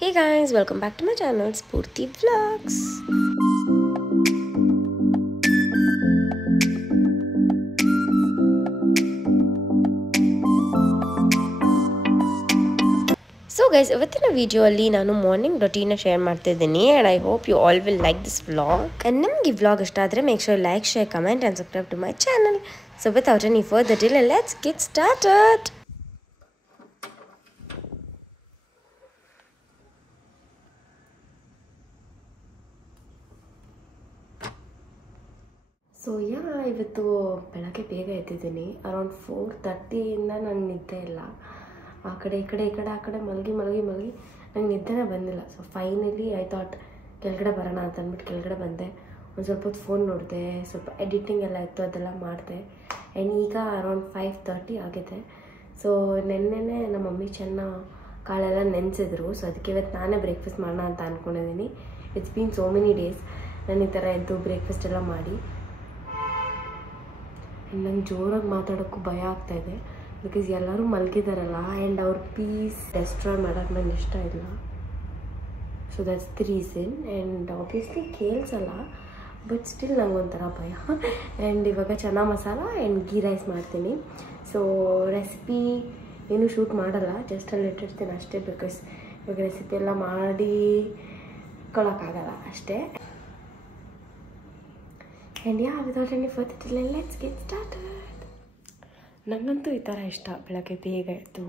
Hey guys, welcome back to my channel Spurti Vlogs. So guys, ಇವತ್ತಿನ video ಅಲ್ಲಿ ನಾನು morning routine share ಮಾಡ್ತಿದ್ದೀನಿ and I hope you all will like this vlog. And ನಿಮಗೆ ಈ vlog ಇಷ್ಟ ಆದರೆ make sure like, share, comment and subscribe to my channel. So without any further delay, let's get started. So ಇವತ್ತು ಬೆಳಗ್ಗೆ ಬೇಗ ಎದ್ದಿದ್ದೀನಿ. Around 4:30ಇಂದ ನನಗೆ ನಿದ್ದೆ ಇಲ್ಲ. ಆ ಕಡೆ ಮಲಗಿ ನಂಗೆ ನಿದ್ದೆನೇ ಬಂದಿಲ್ಲ. ಸೊ ಫೈನಲಿ ಐ ಥಾಟ್ ಕೆಳಗಡೆ ಬರೋಣ ಅಂತ ಅಂದ್ಬಿಟ್ಟು ಕೆಳಗಡೆ ಬಂದೆ. ಒಂದು ಸ್ವಲ್ಪ ಹೊತ್ತು ಫೋನ್ ನೋಡಿದೆ, ಸ್ವಲ್ಪ ಎಡಿಟಿಂಗ್ ಎಲ್ಲ ಇತ್ತು, ಅದೆಲ್ಲ ಮಾಡಿದೆ. ಆ್ಯಂಡ್ ಈಗ ಅರೌಂಡ್ 5:30 ಆಗಿದೆ. ಸೊ ನೆನ್ನೆನೇ ನಮ್ಮ ಮಮ್ಮಿ ಕಾಳೆಲ್ಲ ನೆನೆಸಿದ್ರು. ಸೊ ಅದಕ್ಕೆ ಇವತ್ತು ನಾನೇ ಬ್ರೇಕ್ಫಾಸ್ಟ್ ಮಾಡೋಣ ಅಂತ ಅಂದ್ಕೊಂಡಿದ್ದೀನಿ. It's been so many days ನಾನು ಈ ಥರ ಎದ್ದು ಬ್ರೇಕ್ಫಾಸ್ಟ್ ಎಲ್ಲ ಮಾಡಿ. ನಂಗೆ ಜೋರಾಗಿ ಮಾತಾಡೋಕ್ಕೂ ಭಯ ಆಗ್ತಾಯಿದೆ, ಬಿಕಾಸ್ ಎಲ್ಲರೂ ಮಲಗಿದಾರಲ್ಲ ಆ್ಯಂಡ್ ಅವ್ರ ಪೀಸ್ ಡೆಸ್ಟ್ರಾಯ್ ಮಾಡೋಕ್ಕೆ ನಂಗೆ ಇಷ್ಟ ಇಲ್ಲ. So that's the reason. And obviously ಕೇಳಿಸಲ್ಲ, ಬಟ್ ಸ್ಟಿಲ್ ನಂಗೆ ಒಂಥರ ಭಯ. ಆ್ಯಂಡ್ ಇವಾಗ ಚನಾ ಮಸಾಲ ಆ್ಯಂಡ್ ಗೀ ರೈಸ್ ಮಾಡ್ತೀನಿ. ಸೊ ರೆಸಿಪಿ ಏನೂ ಶೂಟ್ ಮಾಡಲ್ಲ, ಜಸ್ಟ್ ಅಲ್ಲಿ ಇಟ್ಟಿರ್ತೀನಿ ಅಷ್ಟೇ, ಬಿಕಾಸ್ ಇವಾಗ ರೆಸಿಪಿ ಎಲ್ಲ ಮಾಡಿ ಕೊಡೋಕ್ಕಾಗಲ್ಲ ಅಷ್ಟೇ. And without any further delay let's get started. ನನಗಂತೂ ಈ ಥರ ಇಷ್ಟ, ಬೆಳಗ್ಗೆ ಬೇಗ ಎದ್ದು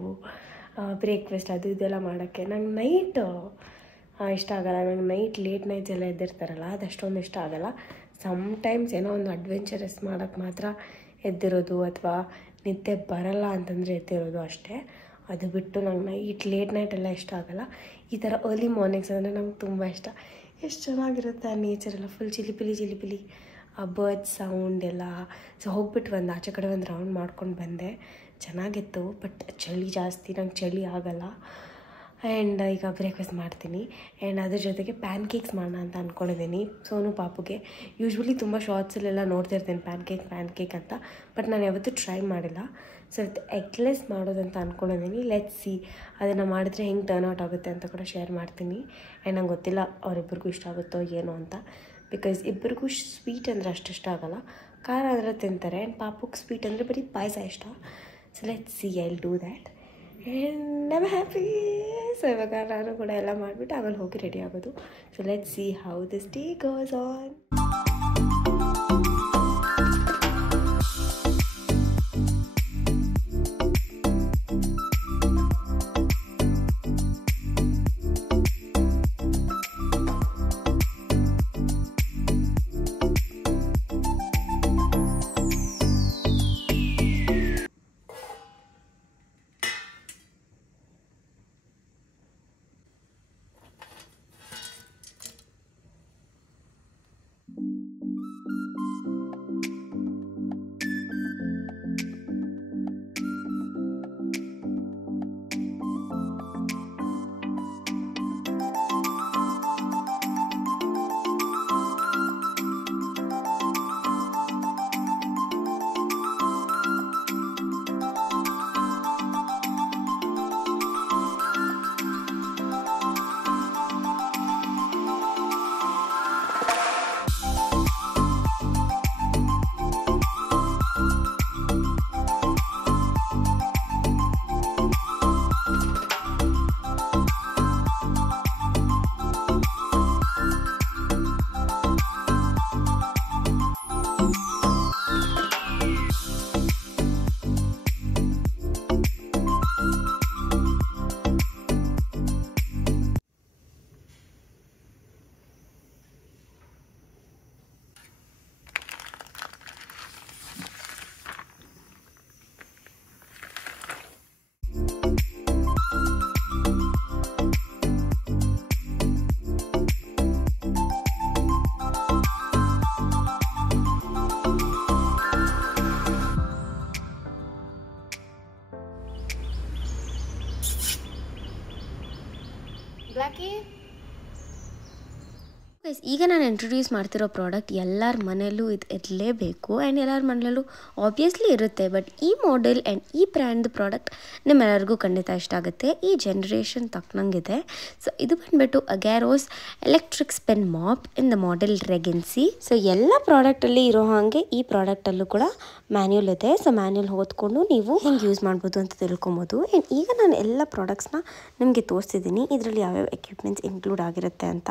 ಬ್ರೇಕ್ಫಾಸ್ಟ್ ಅದು ಇದೆಲ್ಲ ಮಾಡೋಕ್ಕೆ. ನಂಗೆ ನೈಟ್ ಇಷ್ಟ ಆಗಲ್ಲ. ನಂಗೆ ಲೇಟ್ ನೈಟ್ಸ್ ಎಲ್ಲ ಎದ್ದಿರ್ತಾರಲ್ಲ, ಅದಷ್ಟೊಂದು ಇಷ್ಟ ಆಗಲ್ಲ. ಸಮ್ಟೈಮ್ಸ್ ಏನೋ ಒಂದು ಅಡ್ವೆಂಚರಸ್ ಮಾಡೋಕ್ಕೆ ಮಾತ್ರ ಎದ್ದಿರೋದು, ಅಥವಾ ನಿದ್ದೆ ಬರಲ್ಲ ಅಂತಂದರೆ ಎದ್ದಿರೋದು ಅಷ್ಟೇ. ಅದು ಬಿಟ್ಟು ನಂಗೆ ಲೇಟ್ ನೈಟ್ ಎಲ್ಲ ಇಷ್ಟ ಆಗಲ್ಲ. ಈ ಥರ ಅರ್ಲಿ ಮಾರ್ನಿಂಗ್ಸ್ ಅಂದರೆ ನಂಗೆ ತುಂಬ ಇಷ್ಟ. ಎಷ್ಟು ಚೆನ್ನಾಗಿರುತ್ತೆ ಆ ನೇಚರೆಲ್ಲ, ಫುಲ್ ಚಿಲಿಪಿಲಿ ಆ ಬರ್ಡ್ ಸೌಂಡ್ ಎಲ್ಲ. ಸೊ ಹೋಗ್ಬಿಟ್ಟು ಆಚೆ ಕಡೆ ಒಂದು ರೌಂಡ್ ಮಾಡ್ಕೊಂಡು ಬಂದೆ, ಚೆನ್ನಾಗಿತ್ತು. ಬಟ್ ಚಳಿ ಜಾಸ್ತಿ, ನಂಗೆ ಚಳಿ ಆಗಲ್ಲ. ಆ್ಯಂಡ್ ಈಗ ಬ್ರೇಕ್ಫಾಸ್ಟ್ ಮಾಡ್ತೀನಿ. ಆ್ಯಂಡ್ ಅದ್ರ ಜೊತೆಗೆ ಪ್ಯಾನ್ ಕೇಕ್ಸ್ ಮಾಡೋಣ ಅಂತ ಅಂದ್ಕೊಂಡಿದ್ದೀನಿ ಸೋನು ಪಾಪುಗೆ. ಯೂಶ್ವಲಿ ತುಂಬ ಶಾರ್ಟ್ಸಲ್ಲೆಲ್ಲ ನೋಡ್ತಿರ್ತೀನಿ ಪ್ಯಾನ್ ಕೇಕ್ ಅಂತ, ಬಟ್ ನಾನು ಯಾವತ್ತೂ ಟ್ರೈ ಮಾಡಿಲ್ಲ. ಸೊ ಎಗ್ಲೆಸ್ ಮಾಡೋದಂತ ಅಂದ್ಕೊಂಡಿದ್ದೀನಿ. ಲೆಟ್ಸ್ ಸಿ ಅದನ್ನು ಮಾಡಿದ್ರೆ ಹೆಂಗೆ ಟರ್ನ್ ಔಟ್ ಆಗುತ್ತೆ ಅಂತ ಕೂಡ ಶೇರ್ ಮಾಡ್ತೀನಿ. ಆ್ಯಂಡ್ ನಂಗೆ ಗೊತ್ತಿಲ್ಲ ಅವರಿಬ್ಬರಿಗೂ ಇಷ್ಟ ಆಗುತ್ತೋ ಏನೋ ಅಂತ, ಬಿಕಾಸ್ ಇಬ್ಬರಿಗೂ ಸ್ವೀಟ್ ಅಂದರೆ ಅಷ್ಟು ಇಷ್ಟ ಆಗೋಲ್ಲ, ಖಾರ ಅಂದರೆ ತಿಂತಾರೆ. ಆ್ಯಂಡ್ ಪಾಪುಗೆ ಸ್ವೀಟ್ ಅಂದರೆ ಬರೀ ಪಾಯಸ ಇಷ್ಟ. So let's see I will do that and I am happy. So ಇವಾಗ ನಾನು ಕೂಡ ಎಲ್ಲ ಮಾಡಿಬಿಟ್ಟು ಆಮೇಲೆ ಹೋಗಿ ರೆಡಿ ಆಗೋದು. So let's see how this day goes on. ಈಗ ನಾನು ಇಂಟ್ರೊಡ್ಯೂಸ್ ಮಾಡ್ತಿರೋ ಪ್ರಾಡಕ್ಟ್ ಎಲ್ಲರ ಮನೆಯಲ್ಲೂ ಇದು ಇರಲೇಬೇಕು ಆ್ಯಂಡ್ ಎಲ್ಲರ ಮನೆಯಲ್ಲೂ ಆಬ್ವಿಯಸ್ಲಿ ಇರುತ್ತೆ. ಬಟ್ ಈ ಮಾಡೆಲ್ ಆ್ಯಂಡ್ ಈ ಬ್ರ್ಯಾಂಡ್ ಪ್ರಾಡಕ್ಟ್ ನಿಮ್ಮೆಲ್ಲರಿಗೂ ಖಂಡಿತ ಇಷ್ಟ ಆಗುತ್ತೆ. ಈ ಜನ್ರೇಷನ್ ತಕ್ಕನಂಗಿದೆ. ಸೊ ಇದು ಬಂದುಬಿಟ್ಟು Agaro's electric spin mop in the model Regency. So ಎಲ್ಲ ಪ್ರಾಡಕ್ಟಲ್ಲಿ ಇರೋ ಹಾಗೆ ಈ ಪ್ರಾಡಕ್ಟಲ್ಲೂ ಕೂಡ ಮ್ಯಾನ್ಯುಯಲ್ ಇದೆ. ಸೊ ಮ್ಯಾನ್ಯುಯಲ್ ಓದ್ಕೊಂಡು ನೀವು ಹೆಂಗೆ ಯೂಸ್ ಮಾಡ್ಬೋದು ಅಂತ ತಿಳ್ಕೊಬೋದು. ಆ್ಯಂಡ್ ಈಗ ನಾನು ಎಲ್ಲ ಪ್ರಾಡಕ್ಟ್ಸ್ನ ನಿಮಗೆ ತೋರಿಸ್ತಿದ್ದೀನಿ, ಇದರಲ್ಲಿ ಯಾವ್ಯಾವ ಎಕ್ವಿಪ್ಮೆಂಟ್ಸ್ ಇನ್ಕ್ಲೂಡ್ ಆಗಿರುತ್ತೆ ಅಂತ.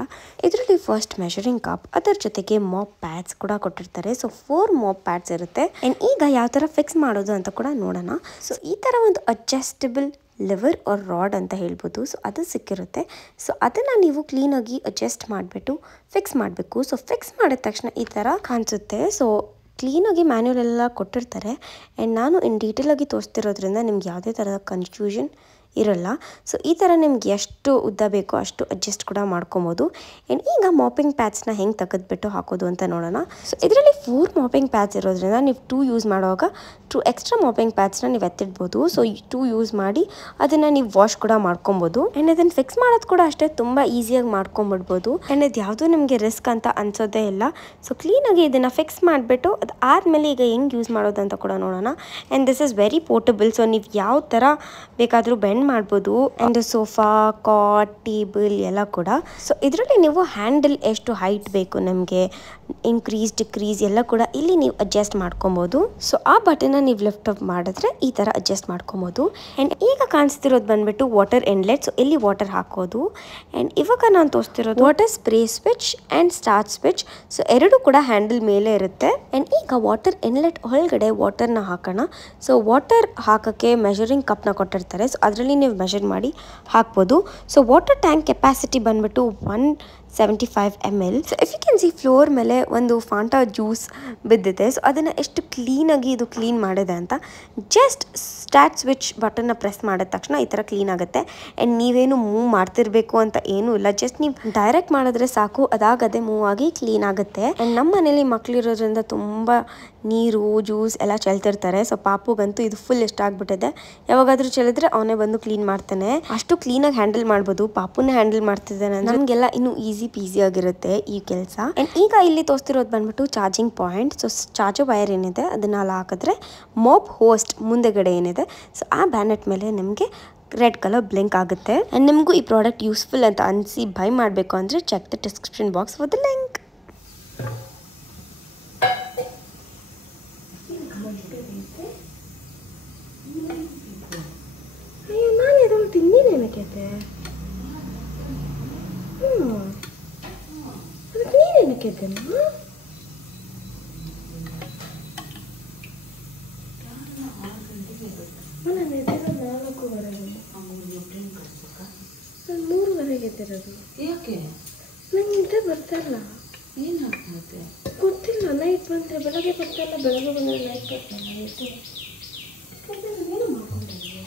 ಇದರಲ್ಲಿ ಫಸ್ಟ್ ಮೆಷರಿಂಗ್ ಕಪ್, ಅದರ ಜೊತೆಗೆ ಮಾಪ್ ಪ್ಯಾಡ್ಸ್ ಕೂಡ ಕೊಟ್ಟಿರ್ತಾರೆ. ಸೊ 4 ಮಾಪ್ ಪ್ಯಾಡ್ಸ್ ಇರುತ್ತೆ. ಆ್ಯಂಡ್ ಈಗ ಯಾವ ಥರ ಫಿಕ್ಸ್ ಮಾಡೋದು ಅಂತ ಕೂಡ ನೋಡೋಣ. ಸೊ ಈ ಥರ ಒಂದು ಅಡ್ಜಸ್ಟಬಲ್ ಲಿವರ್ ಆರ್ ರಾಡ್ ಅಂತ ಹೇಳ್ಬೋದು. ಸೊ ಅದು ಸಿಕ್ಕಿರುತ್ತೆ. ಸೊ ಅದನ್ನು ನೀವು ಕ್ಲೀನಾಗಿ ಅಡ್ಜಸ್ಟ್ ಮಾಡಿಬಿಟ್ಟು ಫಿಕ್ಸ್ ಮಾಡಬೇಕು. ಸೊ ಫಿಕ್ಸ್ ಮಾಡಿದ ತಕ್ಷಣ ಈ ಥರ ಕಾಣಿಸುತ್ತೆ. ಸೊ ಕ್ಲೀನಾಗಿ ಮ್ಯಾನ್ಯುಯಲ್ ಎಲ್ಲ ಕೊಟ್ಟಿರ್ತಾರೆ. ಆ್ಯಂಡ್ ನಾನು ಇನ್ ಡೀಟೇಲಾಗಿ ತೋರಿಸ್ತಿರೋದ್ರಿಂದ ನಿಮ್ಗೆ ಯಾವುದೇ ಥರದ ಕನ್ಫ್ಯೂಷನ್ ಇರಲ್ಲ. ಸೊ ಈ ಥರ ನಿಮ್ಗೆ ಎಷ್ಟು ಉದ್ದ ಬೇಕೋ ಅಷ್ಟು ಅಡ್ಜಸ್ಟ್ ಕೂಡ ಮಾಡ್ಕೊಬೋದು. ಆ್ಯಂಡ್ ಈಗ ಮಾಪಿಂಗ್ ಪ್ಯಾಡ್ಸ್ನ ಹೆಂಗೆ ತೆಗೆದ್ಬಿಟ್ಟು ಹಾಕೋದು ಅಂತ ನೋಡೋಣ. ಸೊ ಇದರಲ್ಲಿ 4 ಮಾಪಿಂಗ್ ಪ್ಯಾಡ್ಸ್ ಇರೋದ್ರಿಂದ ನೀವು 2 ಯೂಸ್ ಮಾಡುವಾಗ 2 ಎಕ್ಸ್ಟ್ರಾ ಮಾಪಿಂಗ್ ಪ್ಯಾಡ್ಸ್ನ ನೀವು ಎತ್ತಿಡ್ಬೋದು. ಸೊ 2 ಯೂಸ್ ಮಾಡಿ ಅದನ್ನು ನೀವು ವಾಶ್ ಕೂಡ ಮಾಡ್ಕೊಬೋದು. ಆ್ಯಂಡ್ ಅದನ್ನು ಫಿಕ್ಸ್ ಮಾಡೋದು ಕೂಡ ಅಷ್ಟೇ ತುಂಬ ಈಸಿಯಾಗಿ ಮಾಡ್ಕೊಂಬಿಡ್ಬೋದು. ಆ್ಯಂಡ್ ಇದು ಯಾವುದೂ ನಿಮಗೆ ರಿಸ್ಕ್ ಅಂತ ಅನ್ಸೋದೇ ಇಲ್ಲ. ಸೊ ಕ್ಲೀನಾಗಿ ಇದನ್ನು ಫಿಕ್ಸ್ ಮಾಡಿಬಿಟ್ಟು ಅದು ಆದಮೇಲೆ ಈಗ ಹೆಂಗೆ ಯೂಸ್ ಮಾಡೋದು ಅಂತ ಕೂಡ ನೋಡೋಣ. And this is very portable. So ನೀವು ಯಾವ ಥರ ಬೇಕಾದರೂ ಬೆಂಡ್ ಮಾಡ್ಬೋದು. ಆ್ಯಂಡ್ ಸೋಫಾ, ಕಾಟ್, ಟೇಬಲ್ ಎಲ್ಲ ಕೂಡ. ಸೊ ಇದರಲ್ಲಿ ನೀವು ಹ್ಯಾಂಡಲ್ ಎಷ್ಟು ಹೈಟ್ ಬೇಕು ನಿಮಗೆ, ಇನ್ಕ್ರೀಸ್ ಡಿಕ್ರೀಸ್ ಎಲ್ಲ ಕೂಡ ಇಲ್ಲಿ ನೀವು ಅಡ್ಜಸ್ಟ್ ಮಾಡ್ಕೊಬೋದು. ಸೊ ಆ ಬಟನ್ನ ನೀವು ಲಿಫ್ಟ್ ಅಪ್ ಮಾಡಿದ್ರೆ ಈ ಥರ ಅಡ್ಜಸ್ಟ್ ಮಾಡ್ಕೊಬೋದು. ಆ್ಯಂಡ್ ಈಗ ಕಾಣಿಸ್ತಿರೋದು ಬಂದುಬಿಟ್ಟು ವಾಟರ್ ಇನ್ಲೆಟ್. ಸೊ ಇಲ್ಲಿ ವಾಟರ್ ಹಾಕೋದು. ಆ್ಯಂಡ್ ಇವಾಗ ನಾನು ತೋರಿಸ್ತಿರೋದು water spray switch and start switch. So ಎರಡೂ ಕೂಡ ಹ್ಯಾಂಡಲ್ ಮೇಲೆ ಇರುತ್ತೆ. ಆ್ಯಂಡ್ ಈಗ ವಾಟರ್ ಇನ್ಲೆಟ್ ಒಳಗಡೆ ವಾಟರ್ನ ಹಾಕೋಣ. ಸೊ ವಾಟರ್ ಹಾಕೋಕ್ಕೆ ಮೆಷರಿಂಗ್ ಕಪ್ನ ಕೊಟ್ಟಿರ್ತಾರೆ. ಸೊ ಅದರಲ್ಲಿ ನೀವು ಮೆಷರ್ ಮಾಡಿ ಹಾಕ್ಬೋದು. ಸೊ ವಾಟರ್ ಟ್ಯಾಂಕ್ ಕೆಪಾಸಿಟಿ ಬಂದುಬಿಟ್ಟು 175 ml. So if you can see floor ಮೇಲೆ ಒಂದು ಫಾಂಟಾ ಜ್ಯೂಸ್ ಬಿದ್ದಿದೆ. ಸೊ ಅದನ್ನು ಎಷ್ಟು ಕ್ಲೀನಾಗಿ ಇದು ಕ್ಲೀನ್ ಮಾಡಿದೆ ಅಂತ. ಜಸ್ಟ್ ಸ್ಟಾರ್ಟ್ ಸ್ವಿಚ್ ಬಟನ್ನ ಪ್ರೆಸ್ ಮಾಡಿದ ತಕ್ಷಣ ಈ ಥರ ಕ್ಲೀನ್ ಆಗುತ್ತೆ. ಆ್ಯಂಡ್ ನೀವೇನು ಮೂವ್ ಮಾಡ್ತಿರ್ಬೇಕು ಅಂತ ಏನೂ ಇಲ್ಲ, ಜಸ್ಟ್ ನೀವು ಡೈರೆಕ್ಟ್ ಮಾಡಿದ್ರೆ ಸಾಕು, ಅದಾಗದೆ ಮೂವ್ ಆಗಿ ಕ್ಲೀನ್ ಆಗುತ್ತೆ. ಆ್ಯಂಡ್ ನಮ್ಮ ಮನೇಲಿ ಮಕ್ಕಳಿರೋದ್ರಿಂದ ತುಂಬ ನೀರು ಜ್ಯೂಸ್ ಎಲ್ಲ ಚೆಲ್ತಿರ್ತಾರೆ. ಸೊ ಪಾಪುಗಂತೂ ಇದು ಫುಲ್ ಇಷ್ಟ ಆಗ್ಬಿಟ್ಟಿದೆ. ಯಾವಾಗಾದರೂ ಚೆಲ್ಲಿದ್ರೆ ಅವನೇ ಬಂದು ಕ್ಲೀನ್ ಮಾಡ್ತಾನೆ. ಅಷ್ಟು ಕ್ಲೀನಾಗಿ ಹ್ಯಾಂಡಲ್ ಮಾಡ್ಬೋದು. ಪಾಪುನೇ ಹ್ಯಾಂಡಲ್ ಮಾಡ್ತಿದ್ದಾನೆ. ನಮಗೆಲ್ಲ ಇನ್ನೂ ಈಸಿ ಪೀಸಿ ಆಗಿರುತ್ತೆ ಈ ಕೆಲಸ. ಆ್ಯಂಡ್ ಈಗ ಇಲ್ಲಿ ತೋರಿಸ್ತಿರೋದು ಬಂದ್ಬಿಟ್ಟು charging point. So charger wire ಏನಿದೆ ಅದನ್ನ ಅಲ್ಲಿ ಹಾಕಿದ್ರೆ ಮಾಪ್ ಹೋಸ್ಟ್ ಮುಂದೆಗಡೆ ಏನಿದೆ ಸೊ ಆ ಬ್ಯಾನೆಟ್ ಮೇಲೆ ನಿಮಗೆ ರೆಡ್ ಕಲರ್ ಬ್ಲಿಂಕ್ ಆಗುತ್ತೆ. ಆ್ಯಂಡ್ ನಿಮಗೂ ಈ ಪ್ರಾಡಕ್ಟ್ ಯೂಸ್ಫುಲ್ ಅಂತ ಅನಿಸಿ ಬೈ ಮಾಡಬೇಕು ಅಂದರೆ check the description box for the link. ನಾನು ಎದುರು ತಿಂದಿನೇನಕ್ಕೆ ಅದಕ್ಕೆ ನೀನೇನಕ್ಕೆ ನಾನು ಎದ್ದಿರೋ 4:15 ನಾನು 3:30 ಎದ್ದಿರೋದು. ಯಾಕೆ ನಂಗೆ ನಿದ್ದೆ ಬರ್ತಾಯಿಲ್ಲ. ಏನಾಗ್ತದೆ ಗೊತ್ತಿಲ್ಲ. ನೈಟ್ ಬಂದರೆ ಬೆಳಗ್ಗೆ ಬರ್ತಾಯಿಲ್ಲ, ಬೆಳಗ್ಗೆ ಬಂದರೆ ನೈಟ್ ಬರ್ತಾಯಿಲ್ಲ. ಏನು ಮಾಡ್ಕೊಂಡಿದ್ದೆ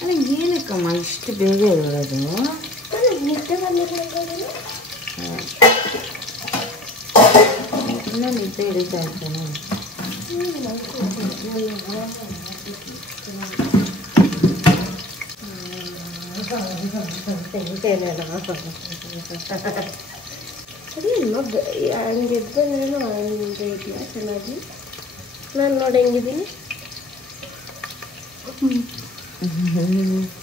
ಅಲ್ಲ ಏನಕ್ಕಮ್ಮ ಇಷ್ಟು ಬೇಗ ಇರೋದು? ನಿದ್ದೆ ಬಂದಿಲ್ಲ. ಇನ್ನೂ ನಿದ್ದೆ ಹಿಡಿತಾ ಇರ್ತಾನೆ. ಸರಿ ಹಂಗೆ ಎದ್ದಂದ್ರೂ ಹಂಗೆ ಇದೆಯಾ ಚೆನ್ನಾಗಿ? ನಾನು ನೋಡಿ ಹೆಂಗಿದ್ದೀನಿ.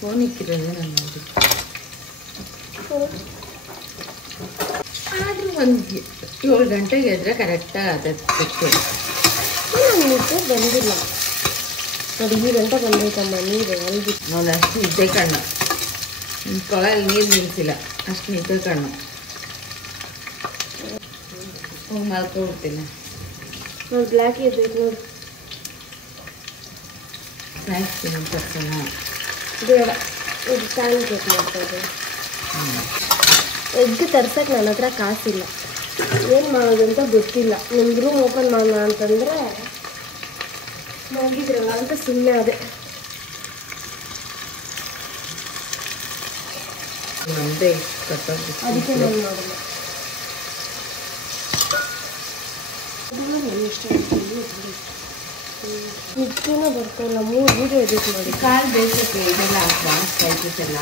ಫೋನ್ ಇಕ್ಕಿರೋದು ನಾನು ನೋಡಿ. ಆದರೂ ಒಂದು 7 ಗಂಟೆಗೆ ಎದ್ರೆ ಕರೆಕ್ಟಾಗಿ ಅದಕ್ಕೆ ನಾನು ನಿದ್ದೆ ಬಂದಿಲ್ಲ ನೋಡಿ. 2 ಗಂಟೆ ಬಂದೈತಮ್ಮ ನೀರು ಅಲ್ದಿ ನೋಡಿ. ಅಷ್ಟು ನಿದ್ದೆ ಕಣ್ಣು, ಕೊಳಲ್ಲಿ ನೀರು ನಿಲ್ಲಿಸಿಲ್ಲ, ಅಷ್ಟು ನಿದ್ದೆ ಕಣ್ಣು. ಹೋಗಿ ಮಲ್ಕೊಬಿಡ್ತೀನಿ. ನೋಡಿ ಬ್ಲ್ಯಾಕ್ ಇದ್ದೈತೆ ನೋಡಿ. ಸ್ನ್ಯಾಕ್ಸ್ ತಿನ್ನೋದು ತರ್ಸೋಣ? ಬೇಡ, ಇದು ಪ್ಯಾನ್ ಕೇಕ್ ಮಾಡ್ತಾಯಿದ್ದೆ. ಎಗ್ ತರ್ಸಕ್ಕೆ ನನ್ನ ಹತ್ರ ಕಾಸಿಲ್ಲ. ಏನು ಮಾಡೋದು ಅಂತ ಗೊತ್ತಿಲ್ಲ. ನಿಮ್ಮ ರೂಮ್ ಓಪನ್ ಮಾಡೋಣ ಅಂತಂದರೆ ಮಲಗಿದ್ರಲ್ಲ ಅಂತ ಸುಮ್ಮನೆ ಅದೇ. ನಮ್ಮದೇ ಕಟ್ಟೋದು ಅದಕ್ಕೆ ನಾನು ಮಾಡಿಲ್ಲ. ನಿದ್ದೆನ ಬರ್ತಾ ಇಲ್ಲ. 3 ವೀಡಿಯೋ ಎಡಿಟ್ ಮಾಡಿ ಕಾಲು ಬೇಸಕ್ಕೆ ಇದೆಲ್ಲ ಜಾಸ್ತಿ ಆಯ್ತಲ್ಲ.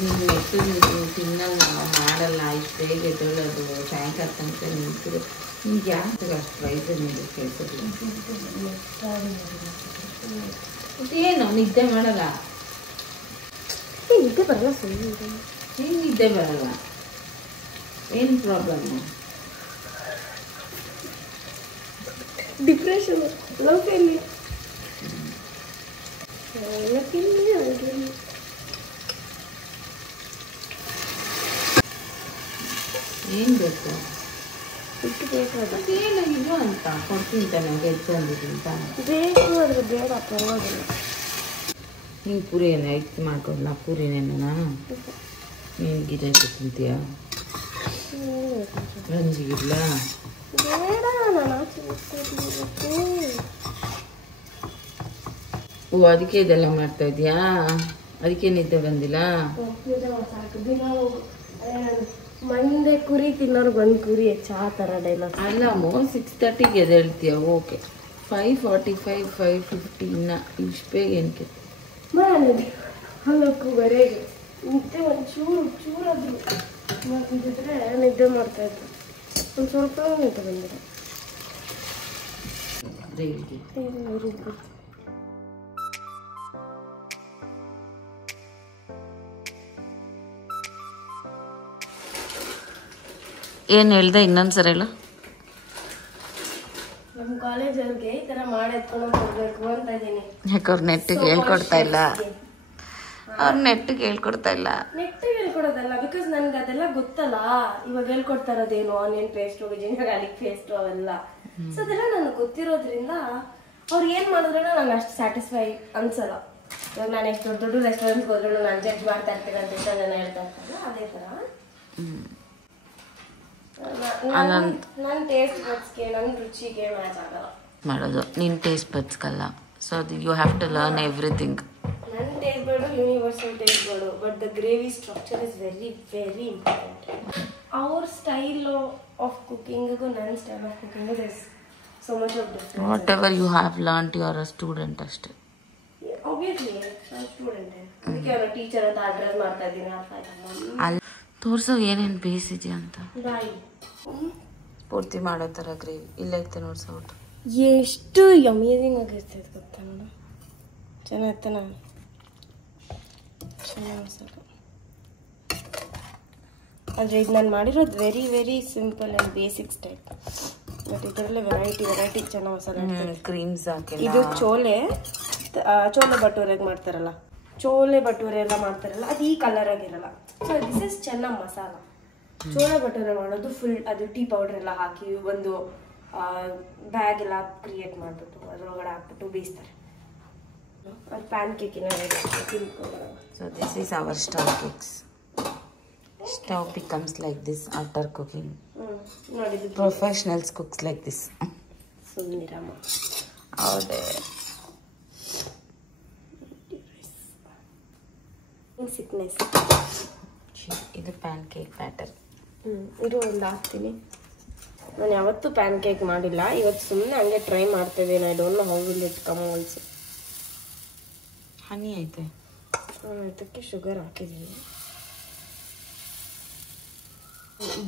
ನೀನು ಎಟ್ಟು ನೀವು ತಿನ್ನಲ್ಲ ಮಾಡಲ್ಲ ಇಷ್ಟು ಬೇಗ ಎದ್ದೊಳ್ಳೋದು ಸಾಯಂಕಾಲ ತನಕ ನಿಂತಿರು. ನಿಮ್ಗೆ ಯಾಕೆ ಅಷ್ಟು ವಯಸ್ಸು ನಿಂಗೆ ಕೆಲಸಗಳು ಏನು ನಿದ್ದೆ ಮಾಡಲ್ಲ? ನಿದ್ದೆ ಬರಲ್ಲ. ಸುಮ್ಮನೆ ಏನು ನಿದ್ದೆ ಬರಲ್ಲ? ಏನು ಪ್ರಾಬ್ಲಮ್ಮು? ಡಿಪ್ರೆಷನ್, ಲವ್ ಫೇಲ್ಯೂರ್ ಎಲ್ಲ ಏನು ಬೇಕು? ಇಟ್ಟು ಬೇಕು. ಏನು ಇದು ಅಂತ ಕೊಡ್ತೀನಿ ತಾನೆ ಗೆದ್ದಂದಿದ್ದೀನಿ ತಾನೆ. ಬೇಕು ಆದರೆ ಬೇಡ, ಪರವಾಗಿಲ್ಲ. ಹಿಂಗೆ ಪೂರಿ ಏನು ಐದು ಮಾಡ್ಕೊಡ್ಲ? ಪೂರಿನೇನು ನಾನು ನೀನು ಗಿರಾಕಿ ತಿಂತೀಯ? ರಂಜಿಗಿಲ್ಲ ಬೇಡ, ನಾನು ಆಚೆ ಹೋಗ್ತಾ. ಓ ಅದಕ್ಕೆ ಇದೆಲ್ಲ ಮಾಡ್ತಾ ಇದೆಯಾ? ಅದಕ್ಕೆ ನಿದ್ದೆ ಬಂದಿಲ್ಲ? ಮಂದೆ ಕುರಿ ತಿನ್ನೋರ್ಗೆ ಒಂದು ಕುರಿ ಹೆಚ್ಚು, ಆ ಥರ ಡೈಲಾಗ್. ಅಲ್ಲ 6:30ಗೆ ಎದೆ ಹೇಳ್ತೀಯ, ಓಕೆ. 5:45 5:50 ಇನ್ನು ಇಷ್ಟು ಬೇಗ ಏನಕ್ಕೆ? ಹಲ್ಲಕ್ಕೂವರೆಗೆ ನಿದ್ದೆ ಚೂರಾದ್ರು ಮಾಡಿದ್ರೆ ನಿದ್ದೆ ಮಾಡ್ತಾ ಇತ್ತು. ಒಂದು ಸ್ವಲ್ಪ ನಿದ್ದೆ ಬಂದಿದೆ. ಏನು ಹೇಳ್ದೆ ಇನ್ನೊಂದ್ಸರ ಹೇಳು. ನಮ್ಮ ಕಾಲೇಜವ್ರಿಗೆ ಈ ಥರ ಮಾಡಿ ಎತ್ಕೊಂಡು ಹೋಗ್ಬೇಕು ಅಂತ ಇದ್ದೀನಿ. ಯಾಕೆ ಅವ್ರು ನೆಟ್ಟಿಗೆ ಹೇಳ್ಕೊಡ್ತಾ ಇಲ್ಲ? ಅವ್ರು ನೆಟ್ಟಿಗೆ ಹೇಳ್ಕೊಡ್ತಾ ಇಲ್ಲ. ನೆಟ್ಟಿಗೆ ಹೇಳ್ಕೊಡೋದಲ್ಲ, ಬಿಕಾಸ್ ನನ್ಗೆ ಅದೆಲ್ಲ ಗೊತ್ತಲ್ಲ. ಇವಾಗ ಹೇಳ್ಕೊಡ್ತಾ ಇರೋದೇನು onion paste, ginger garlic paste ಅವೆಲ್ಲ. ಸೊ ಅದೆಲ್ಲ ನನಗೆ ಗೊತ್ತಿರೋದ್ರಿಂದ ಅವ್ರು ಏನು ಮಾಡಿದ್ರು ನಂಗೆ ಅಷ್ಟು ಸ್ಯಾಟಿಸ್ಫೈ ಅನ್ಸಲ್ಲ. ಇವಾಗ ನಾನು ಎಷ್ಟು ದೊಡ್ಡ ರೆಸ್ಟೋರೆಂಟ್ಗೆ ಹೋದ್ರು ನಾನು ಜಡ್ಜ್ ಮಾಡ್ತಾ ಇರ್ತೀನಿ ಅಂತ ಎಷ್ಟೋ ಜನ ಹೇಳ್ತಾ ಇರ್ತಾರಲ್ಲ, ಅದೇ ಥರ ನನ್ನ ಟೇಸ್ಟ್ ಬಡ್ಸ್ಗೆ ನನ್ನ ರುಚಿಗೆ ಮ್ಯಾಚ್ ಆಗಲ್ಲ ಮಾಡೋದು. ನಿನ್ನ ಟೇಸ್ಟ್ ಬಡ್ಸ್ಗಲ್ಲ. ಸೊ ಅದು you have to learn everything. ನನ್ನ taste bud universal taste bud, but the gravy structure is very very important. ಅವ್ರ ಸ್ಟೈಲ್ ಆಫ್ ಕುಕಿಂಗಿಗೂ ನನ್ನ style of cooking this so much of difference. Whatever you have learned you are a student ಅಷ್ಟೇ. Obviously ನಾನು student, ಅದಕ್ಕೆ ಅವರ teacher ಅಂತ address ಮಾಡ್ತಾ ಇದ್ದೀನಿ. ಅರ್ಥ ಆಯ್ತಲ್ಲ? ಅಲ್ಲಿ ತೋರ್ಸೋ ಏನೇನು ಬೇಯಿಸಿದ್ಯಾ ಅಂತ. ಬಾಯಿ ಪೂರ್ತಿ ಮಾಡೋ ಥರ ಗ್ರೇವಿ ಇಲ್ಲೈತೆ ನೋಡ್ಸೋಟು. ಎಷ್ಟು ಅಮೇಝಿಂಗ್ ಆಗಿರ್ತೈತೆ ಗೊತ್ತಾ ನೋಡು. ಚೆನ್ನಾಗಿತ್ತ ನಾನು ಚೆನ್ನಾಗಿ. ಆದರೆ ಇದು ನಾನು ಮಾಡಿರೋದು very very simple and basic type. But ಇದರಲ್ಲೇ ವೆರೈಟಿ ಚೆನ್ನಾಗಿ ಮಸಾಲೆ ಕ್ರೀಮ್ಸ್ ಹಾಕಿ. ಇದು ಚೋಲೆ ಭಟೂರೆಗೆ ಮಾಡ್ತಾರಲ್ಲ, ಚೋಲೆ ಭಟೂರೆ ಎಲ್ಲ ಮಾಡ್ತಾರಲ್ಲ, ಅದು ಈ ಕಲರಾಗಿರಲ್ಲ. ಸೊ ದಿಸ್ ಇಸ್ ಚೆನ್ನಾಗಿ ಮಸಾಲ. ಚೋಲೆ ಭಟೂರೆ ಮಾಡೋದು ಫುಲ್ ಅದು ಟೀ ಪೌಡರ್ ಎಲ್ಲ ಹಾಕಿ ಒಂದು ಬ್ಯಾಗ್ ಎಲ್ಲ ಕ್ರಿಯೇಟ್ ಮಾಡಿಬಿಟ್ಟು ಅದರೊಳಗಡೆ ಹಾಕ್ಬಿಟ್ಟು ಬೇಯಿಸ್ತಾರೆ. ಅದು ಪ್ಯಾನ್ ಕೇಕಿನ ತಿನ್ಕೊಂಡು. So this is our stove cakes. Stove becomes like this after cooking. ನೋಡಿದ್ದು ಪ್ರೊಫೆಷನಲ್ಸ್ ಕುಕ್ಸ್ ಲೈಕ್ ದಿಸ್. ಸುಂದಿರಮ್ಮ ಹೌದೇ. ಸಿಕ್ನೆಸ್. ಇದು ಪ್ಯಾನ್ ಕೇಕ್ ಬ್ಯಾಟರ್. ಇದು ಒಂದು ಹಾಕ್ತೀನಿ. ನಾನು ಯಾವತ್ತೂ ಪ್ಯಾನ್ ಕೇಕ್ ಮಾಡಿಲ್ಲ, ಇವತ್ತು ಸುಮ್ಮನೆ ಹಂಗೆ ಟ್ರೈ ಮಾಡ್ತಿದ್ದೀನಿ. I don't know how will it come also. Honey ಐತೆ, ಇದಕ್ಕೆ ಶುಗರ್ ಹಾಕಿದ್ದೀನಿ.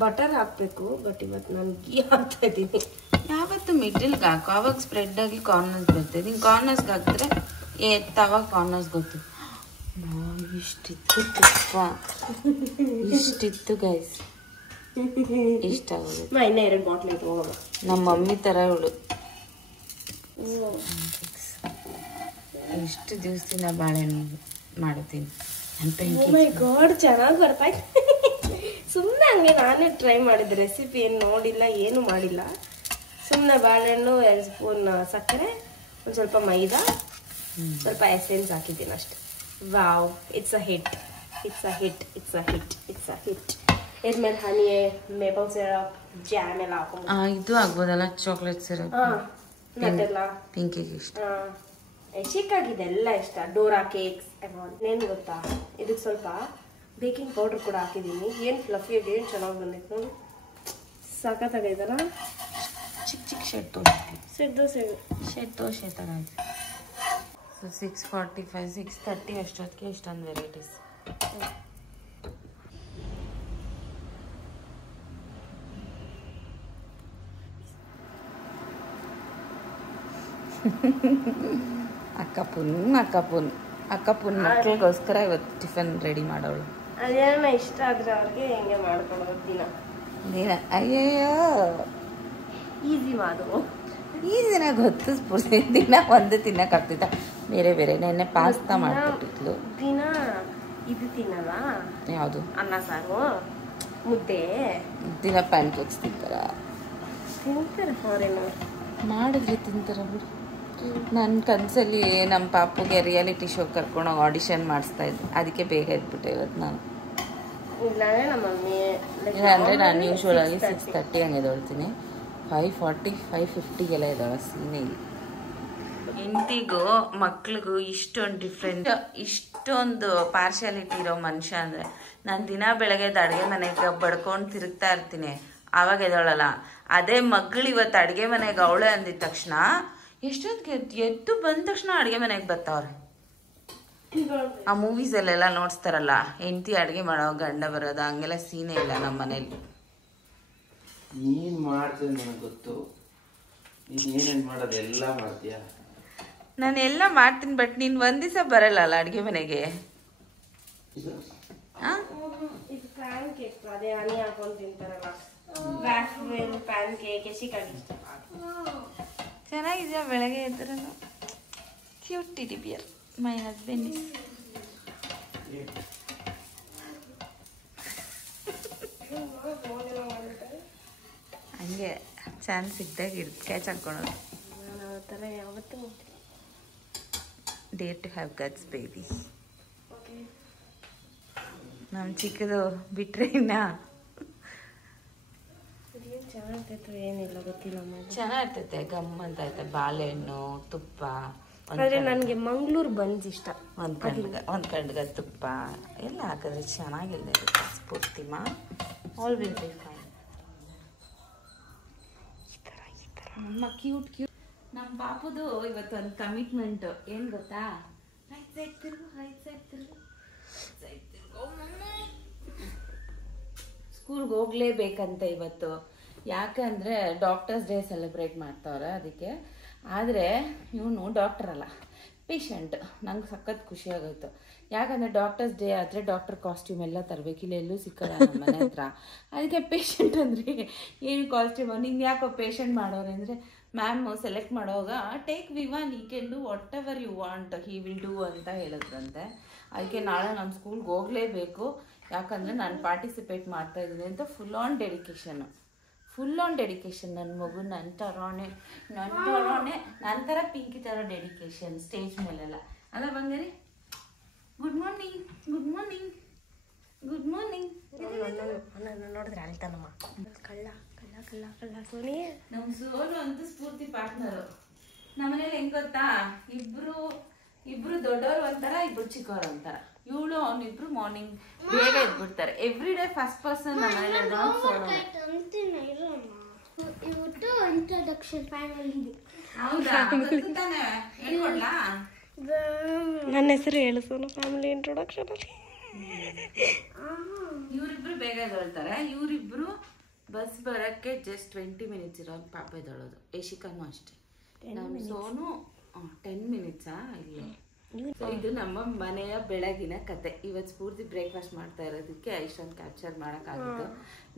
ಬಟರ್ ಹಾಕಬೇಕು, ಬಟ್ ಇವತ್ತು ನಾನು ಗೀ ಹಾಕ್ತಾ ಇದ್ದೀನಿ. ಯಾವತ್ತು ಮಿಡ್ಲ್ಗೆ ಹಾಕು, ಆವಾಗ ಸ್ಪ್ರೆಡ್ ಆಗಿ ಕಾರ್ನರ್ಸ್ ಬರ್ತದೆ. ಹಿಂಗೆ ಕಾರ್ನರ್ಸ್ಗೆ ಹಾಕಿದ್ರೆ ತವಾಗ ಕಾರ್ನರ್ಸ್ ಗೊತ್ತು. ಇಷ್ಟಿತ್ತು ತುಪ್ಪ, ಇಷ್ಟಿತ್ತು ಗೈಸ್, ಇಷ್ಟ ಆಗೋದು. ಇನ್ನೂ 2 ಬಾಟ್ಲ್ ಆಯ್ತು ಹೋಗೋಣ. ನಮ್ಮ ಮಮ್ಮಿ ಥರ ಇವಳು. ಇಷ್ಟು ದಿವಸದಿಂದ ಬಾಳೆಹಣ್ಣು ಮಾಡುತ್ತೀನಿ. ಮೈ ಗಾಡ್, ಚೆನ್ನಾಗಿ ಬರ್ತಾ ಇತ್ತು. ಸುಮ್ಮನೆ ಹಂಗೆ ನಾನೇ ಟ್ರೈ ಮಾಡಿದ್ದೆ. ರೆಸಿಪಿ ಏನು ನೋಡಿಲ್ಲ, ಏನು ಮಾಡಿಲ್ಲ. ಸುಮ್ಮನೆ ಬಾಳೆಹಣ್ಣು, 2 ಸ್ಪೂನ್ ಸಕ್ಕರೆ, ಒಂದು ಸ್ವಲ್ಪ ಮೈದಾ, ಸ್ವಲ್ಪ ಎಸೆನ್ಸ್ ಹಾಕಿದ್ದೀನಿ ಅಷ್ಟೆ. Wow, it's a hit, it's a hit, it's a hit, it's a hit. ಇದ್ಮೇಲೆ ಹನಿ, ಮೇಪಲ್ ಸಿರಪ್, ಜಾಮ್ ಎಲ್ಲ ಹಾಕೊಂಡು ಇದು ಆಗ್ಬೋದಲ್ಲ, ಚಾಕ್ಲೇಟ್ ಸಿರಪ್. ಮತ್ತೆಲ್ಲ ಪಿಂಕಿಗೆ ಇಷ್ಟ, ಚಿಕ್ಕಾಗಿದೆ ಎಲ್ಲ ಇಷ್ಟ. ಡೋರಾ ಕೇಕ್ಸ್ ಏನು ಗೊತ್ತಾ, ಇದಕ್ಕೆ ಸ್ವಲ್ಪ ಬೇಕಿಂಗ್ ಪೌಡ್ರ್ ಕೂಡ ಹಾಕಿದ್ದೀನಿ. ಏನು ಫ್ಲಫಿಯಾಗಿ ಏನು ಚೆನ್ನಾಗಿ ಬಂದಿತ್ತು ನೋಡಿ, ಸಖತ್ತಾಗೈತಲ್ಲ. ಚಿಕ್ಕ ಚಿಕ್ಕ ಶೆಡ್ ತೋರಿಸ್ತೀವಿ. ಸೆಟ್ ದೋಸೆ ಥರ ಆಯ್ತು. ಸೊ 6:45 6:30 ಅಷ್ಟೊತ್ತಿಗೆ ಇಷ್ಟೊಂದು ವೆರೈಟೀಸ್. ಅಕ್ಕಪ್ಪನ ಮಕ್ಕಳಿಗೋಸ್ಕರ ಇವತ್ತು ಟಿಫನ್ ರೆಡಿ ಮಾಡೋಳು. ಅದೇನ ಇಷ್ಟ ಆದರೆ ಅವ್ರಿಗೆ ಹೆಂಗೆ ಮಾಡ್ಕೊಡೋದು ದಿನ. ಅಯ್ಯಯ್ಯೋ ಈಸಿ ಮಾಡು. ಈ ದಿನ ಗೊತ್ತು ಸ್ಫೂರ್ತಿ, ದಿನ ಒಂದು ತಿನ್ನಕ್ಕಾಗ್ತಿದ್ದ. ಬೇರೆ ಬೇರೆ ನೆನ್ನೆ ಪಾಸ್ತಾ ಮಾಡ್ಕೊಟ್ಟಿದ್ಲು. ದಿನ ಇದು ತಿನ್ನಲ್ಲ. ಯಾವುದು? ಅನ್ನ ಸಾರು ಮುದ್ದೆ. ದಿನ ಪ್ಯಾನ್ ಕೇಕ್ಸ್ ತಿಂತಾರ? ತಿಂತಾರೆ ಫಾರಿನ್ ಮಾಡಿದ್ರೆ ತಿಂತಾರ ಬಿಡಿ. ನನ್ನ ಕನಸಲ್ಲಿ ನಮ್ಮ ಪಾಪುಗೆ ರಿಯಾಲಿಟಿ ಶೋ ಕರ್ಕೊಂಡೋಗಿ ಆಡಿಷನ್ ಮಾಡಿಸ್ತಾ ಇದ್ದೆ, ಅದಕ್ಕೆ ಬೇಗ ಎದ್ಬಿಟ್ಟೆ ಇವತ್ತು ನಾನು. ಇಲ್ಲಾಂದರೆ ನಮ್ಮ ಮಮ್ಮಿ ಇಲ್ಲಾಂದರೆ ನಾನು ಯೂಶ್ವಲಾಗಿ 6:30 ಹಂಗೆ ಎದೊಳ್ತೀನಿ. 5:40 5:50ಗೆಲ್ಲ ಎದೊಳ ಸೀನೆ ಇಲ್ಲ. ಹೆಂಡತಿಗೂ ಮಕ್ಳಿಗೂ ಇಷ್ಟೊಂದು ಡಿಫ್ರೆಂಟ್, ಇಷ್ಟೊಂದು ಪಾರ್ಶಾಲಿಟಿ ಇರೋ ಮನುಷ್ಯ ಅಂದರೆ, ನಾನು ದಿನ ಬೆಳಗ್ಗೆ ಅಡುಗೆ ಮನೆಗೆ ಬಡ್ಕೊಂಡು ತಿರುಗ್ತಾ ಇರ್ತೀನಿ, ಆವಾಗ ಎದೊಳಲ್ಲ. ಅದೇ ಮಗಳು ಇವತ್ತು ಅಡುಗೆ ಮನೆಗೆ ಅವಳೆ ಅಂದಿದ ತಕ್ಷಣ ಎಷ್ಟೊತ್ತಿಗೆ ಎದ್ದು ಬಂದ ತಕ್ಷಣ ಅಡುಗೆ ಮನೆಗೆ ಬರ್ತಾವ್ರೆ. ಆ ಮೂವೀಸಲ್ಲೆಲ್ಲ ನೋಡ್ಸ್ತಾರಲ್ಲ, ಹೆಂಡತಿ ಅಡುಗೆ ಮಾಡೋ ಗಂಡ ಬರೋದು, ಹಂಗೆಲ್ಲ ಸೀನೇ ಇಲ್ಲ ನಮ್ಮ ಮನೇಲಿ. ನೀನು ಮಾಡ್ತೀನಿ ನನಗೆ ಗೊತ್ತು, ನೀನು ಏನೇನು ಮಾಡೋದು ಎಲ್ಲ ಮಾಡ್ತೀಯ. ನಾನು ಎಲ್ಲ ಮಾಡ್ತೀನಿ, ಬಟ್ ನೀನು ಒಂದು ದಿವಸ ಬರಲ್ಲ ಅಡುಗೆ ಮನೆಗೆ. ಇದು ಪ್ಯಾನ್ ಕೇಕ್, ಅದೇ ಹನಿ ಹಾಕೊಂಡು ತಿಂತಾರಲ್ಲ, ಪ್ಯಾನ್ ಕೇಕ್ ಎಸಿಕಾಗಿ ಇಷ್ಟ. ಚೆನ್ನಾಗಿದೆಯಾ? ಬೆಳಗ್ಗೆ ಎದ್ರೂ cute teddy bear. My husband is ಹಂಗೆ ಚಾನ್ಸ್ ಸಿಕ್ಕಿದಾಗ ಕ್ಯಾಚ್ ಹಾಕೊಳ್ಳೋದು. ನಾನು ಆ ಥರ ಯಾವತ್ತೂ dare to have guts baby. ನಮ್ಮ ಚಿಕ್ಕದು ಬಿಟ್ರೆ ಇನ್ನ ಚೆನ್ನಾಗಿರ್ತೈತೆ ಏನಿಲ್ಲ ಗೊತ್ತಿಲ್ಲ. ಚೆನ್ನಾಗಿರ್ತೈತೆ, ಗಮ್ ಅಂತ ಐತೆ, ಬಾಳೆಹಣ್ಣು ತುಪ್ಪ. ಆದರೆ ನನಗೆ ಮಂಗಳೂರು ಬನ್ಸ್ ಇಷ್ಟ. ಒಂದು ಕಂಡ್ಗ ತುಪ್ಪ ಎಲ್ಲ ಹಾಕಿದ್ರೆ ಚೆನ್ನಾಗಿಲ್ಲ ಸ್ಫೂರ್ತಿಮಾ. All will be fine. ಈ ಥರ ನಮ್ಮ ಕ್ಯೂಟ್ ನಮ್ಮ ಪಾಪುದು ಇವತ್ತು ಒಂದು ಕಮಿಟ್ಮೆಂಟು ಏನು ಗೊತ್ತಾ? ರೈಟ್ ಸೈಡ್ ತಿರುಗು ಸ್ಕೂಲ್ಗೆ ಹೋಗ್ಲೇಬೇಕಂತೆ ಇವತ್ತು. ಯಾಕಂದರೆ ಡಾಕ್ಟರ್ಸ್ ಡೇ ಸೆಲೆಬ್ರೇಟ್ ಮಾಡ್ತಾವ್ರೆ ಅದಕ್ಕೆ. ಆದರೆ ಇವನು ಡಾಕ್ಟರ್ ಅಲ್ಲ, ಪೇಷಂಟ್. ನಂಗೆ ಸಖತ್ ಖುಷಿ ಆಗೋಯ್ತು. ಯಾಕಂದರೆ ಡಾಕ್ಟರ್ಸ್ ಡೇ ಆದರೆ ಡಾಕ್ಟರ್ ಕಾಸ್ಟ್ಯೂಮ್ ಎಲ್ಲ ತರಬೇಕಿಲ್ಲ, ಎಲ್ಲೂ ಸಿಕ್ಕಲ್ಲ ನಮ್ಮ ಮನೆ ಹತ್ರ. ಅದಕ್ಕೆ ಪೇಷಂಟ್ ಅಂದರೆ ಏನು ಕಾಸ್ಟ್ಯೂಮು ನಿಂಗೆ ಯಾಕೋ ಪೇಷಂಟ್ ಮಾಡೋರೆ ಅಂದರೆ, ಮ್ಯಾಮು ಸೆಲೆಕ್ಟ್ ಮಾಡೋವಾಗ ಟೇಕ್ ವಿವಾನ್, ಈ can do whatever you want, he will do ಅಂತ ಹೇಳಿದ್ರಂತೆ. ಅದಕ್ಕೆ ನಾಳೆ ನಮ್ಮ ಸ್ಕೂಲ್ಗೆ ಹೋಗಲೇಬೇಕು, ಯಾಕಂದರೆ ನಾನು ಪಾರ್ಟಿಸಿಪೇಟ್ ಮಾಡ್ತಾಯಿದ್ದೀನಿ ಅಂತ. ಫುಲ್ ಆನ್ ಡೆಡಿಕೇಶನ್ ನನ್ನ ಮಗು. ನನ್ನ ಥರನೇ ನಂತರ ಪಿಂಕಿ ಥರ ಡೆಡಿಕೇಶನ್ ಸ್ಟೇಜ್ ಮೇಲೆಲ್ಲ ಅಲ್ಲ ಬಂಗಾರಿ. ಗುಡ್ ಮಾರ್ನಿಂಗ್ ನೋಡಿದ್ರೆ ಅಳ್ತಾನಮ್ಮ. ಕಳ್ಳ ಸೋನಿ. ನಮ್ಮ ಸೋಲು ಅಂತೂ ಸ್ಫೂರ್ತಿ ಪಾರ್ಟ್ನರು. ನಮ್ಮನೇಲಿ ಹೆಂಗೆ ಗೊತ್ತಾ, ಇಬ್ರು ದೊಡ್ಡವರು ಒಂಥರ, ಇಬ್ರು ಚಿಕ್ಕವರು ಒಂಥರ. ಇವಳು ಅವನಿಬ್ರು ಮಾರ್ನಿಂಗ್ ಬೇಗ ಎದ್ಬಿಡ್ತಾರೆ. ಎವ್ರಿ ಡೇ ಫಸ್ಟ್ ಪರ್ಸನ್ ನಮ್ಮ ಮನೇಲಿ ಸೋಲು. ನನ್ನ ಹೆಸರು ಹೇಳು ಸೋನು, ಫ್ಯಾಮಿಲಿ ಇಂಟ್ರೊಡಕ್ಷನ್ ಅಲ್ಲಿ. ಇವರಿಬ್ರು ಬೇಗ ಎದ್ದೇಳ್ತಾರೆ. ಇವರಿಬ್ರು ಬಸ್ ಬರೋಕ್ಕೆ ಜಸ್ಟ್ 20 ಮಿನಿಟ್ಸ್ ಇರೋ ಪಾಪ ಎದ್ದೇಳೋದು. ಯಶಿಕಾನು ಅಷ್ಟೇ. ನಮ್ಮ ಸೋನು 10 ಮಿನಿಟ್ಸಾ ಇಲ್ಲ. ಇದು ನಮ್ಮ ಮನೆಯ ಬೆಳಗಿನ ಕತೆ. ಇವತ್ತು ಸ್ಫೂರ್ತಿ ಬ್ರೇಕ್ಫಾಸ್ಟ್ ಮಾಡ್ತಾ ಇರೋದಕ್ಕೆ ಇಷ್ಟೊಂದು ಕ್ಯಾಪ್ಚರ್ ಮಾಡೋಕ್ಕಾಗಿತ್ತು.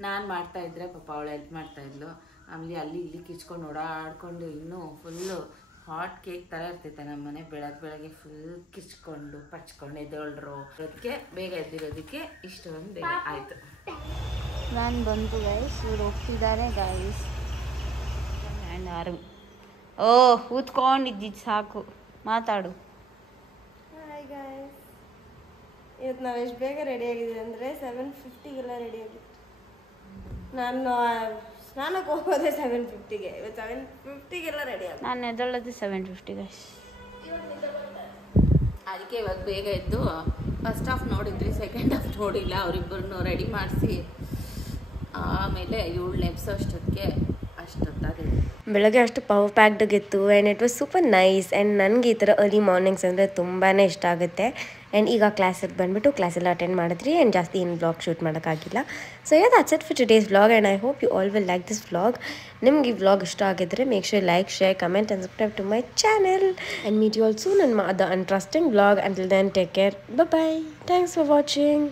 ನಾನು ಮಾಡ್ತಾ ಇದ್ರೆ ಪಾಪ ಅವಳು ಹೆಲ್ಪ್ ಮಾಡ್ತಾ ಇದ್ಲು. ಆಮೇಲೆ ಅಲ್ಲಿ ಇಲ್ಲಿ ಕಿಚ್ಕೊಂಡು ಓಡಾಡ್ಕೊಂಡು ಇನ್ನೂ ಫುಲ್ಲು ಹಾಟ್ ಕೇಕ್ ಥರ ಇರ್ತೈತೆ ನಮ್ಮ ಮನೆ. ಬೆಳಗ್ಗೆ ಫುಲ್ ಕಿಚ್ಕೊಂಡು ಪಚ್ಕೊಂಡು ಎದ್ದೋಳ್ರು. ಅದಕ್ಕೆ ಬೇಗ ಎದ್ದಿರೋದಕ್ಕೆ ಇಷ್ಟೊಂದು ಬೇಗ ಆಯಿತು. ವ್ಯಾನ್ ಬಂತು ಗೈಸ್, ಇವ್ರು ಹೋಗ್ತಿದ್ದಾರೆ ಗೈಸ್. ಆ್ಯಂಡ್ ಆರು ಕೂತ್ಕೊಂಡಿದ್ದಿದ್ದು ಸಾಕು, ಮಾತಾಡು. ಹಾಯ್ ಗೈಸ್, ಇವತ್ತು ನಾವು ಎಷ್ಟು ಬೇಗ ರೆಡಿ ಆಗಿದ್ದೀವಿ ಅಂದರೆ 7:50ಗೆಲ್ಲ ರೆಡಿ ಆಗಿತ್ತು. ನಾನು ಸ್ನಾನಕ್ಕೆ ಹೋಗೋದೆ 7:50ಗೆ. ಇವತ್ತು 7:50ಗೆಲ್ಲ ರೆಡಿ ಆಗಿ ನಾನು ಎದ್ದೇಳೋದು 7:50 ಗೈಸ್. ಅದಕ್ಕೆ ಇವಾಗ ಬೇಗ ಎದ್ದು ಫಸ್ಟ್ ಹಾಫ್ ನೋಡಿದ್ರಿ, ಸೆಕೆಂಡ್ ಹಾಫ್ ನೋಡಿಲ್ಲ. ಅವರಿಬ್ಬರನ್ನು ರೆಡಿ ಮಾಡಿಸಿ ಆಮೇಲೆ 7 ಎಬ್ಸೋಷ್ಟೊತ್ತಿಗೆ ಅಷ್ಟೊತ್ತಾಗಿದೆ. ಬೆಳಗ್ಗೆ ಅಷ್ಟು ಪವರ್ ಪ್ಯಾಕ್ಡಾಗಿತ್ತು and it was super nice. And ನನಗೆ ಈ ಥರ ಅರ್ಲಿ ಮಾರ್ನಿಂಗ್ಸ್ ಅಂದರೆ ತುಂಬಾ ಇಷ್ಟ ಆಗುತ್ತೆ. ಆ್ಯಂಡ್ ಈಗ ಕ್ಲಾಸಿಗೆ ಬಂದುಬಿಟ್ಟು ಕ್ಲಾಸೆಲ್ಲ ಅಟೆಂಡ್ ಮಾಡಿದ್ರಿ ಆ್ಯಂಡ್ ಜಾಸ್ತಿ ಏನು ವ್ಲಾಗ್ ಶೂಟ್ ಮಾಡೋಕ್ಕಾಗಿಲ್ಲ. So that's it for today's vlog and I hope you all will like this vlog. ನಿಮ್ಗೆ ಈ ವ್ಲಾಗ್ ಇಷ್ಟ ಆಗಿದ್ರೆ make sure like, share, comment and subscribe to my channel and meet you all soon in the interesting vlog. Until then, take care. Bye-bye. Thanks for watching.